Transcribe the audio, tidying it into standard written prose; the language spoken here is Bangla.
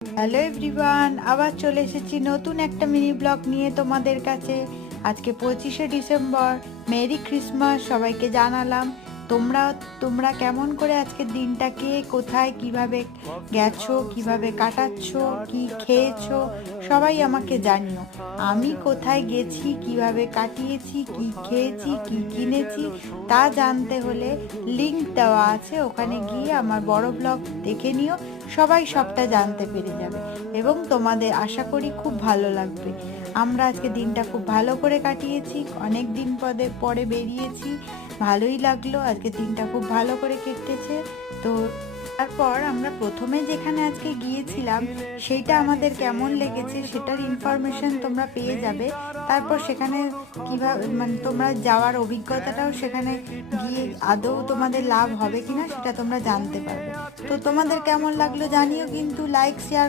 হ্যালো এভরিওয়ান, আবার চলে এসেছি নতুন একটা মিনি ব্লগ নিয়ে তোমাদের কাছে। আজকে 25শে ডিসেম্বর, মেরি ক্রিসমাস সবাইকে জানালাম। তোমরা তোমরা কেমন করে আজকের দিনটাকে কোথায় কিভাবে গেছো, কিভাবে কাটাচ্ছো, কি খেয়েছো, সবাই আমাকে জানিও। আমি কোথায় গেছি, কিভাবে কাটিয়েছি, কি খেয়েছি, কি কিনেছি তা জানতে হলে লিংক দেওয়া আছে, ওখানে গিয়ে আমার বড় ব্লগ দেখে নিও। সবাই সবটা জানতে পেরে যাবে এবং তোমাদের আশা করি খুব ভালো লাগবে। আমরা আজকে দিনটা খুব ভালো করে কাটিয়েছি, অনেক দিন পরে বেরিয়েছি, ভালোই লাগলো। আজকে দিনটা খুব ভালো করে কেটেছে। তো তারপর আমরা প্রথমে যেখানে আজকে গিয়েছিলাম সেইটা আমাদের কেমন লেগেছে সেটার ইনফরমেশন তোমরা পেয়ে যাবে। তারপর সেখানে কিভাবে তোমরা যাওয়ার অভিজ্ঞতাটাও সেখানে গিয়ে আদৌ তোমাদের লাভ হবে কিনা সেটা তোমরা জানতে পারবে। তো তোমাদের কেমন লাগলো জানিও, কিন্তু লাইক শেয়ার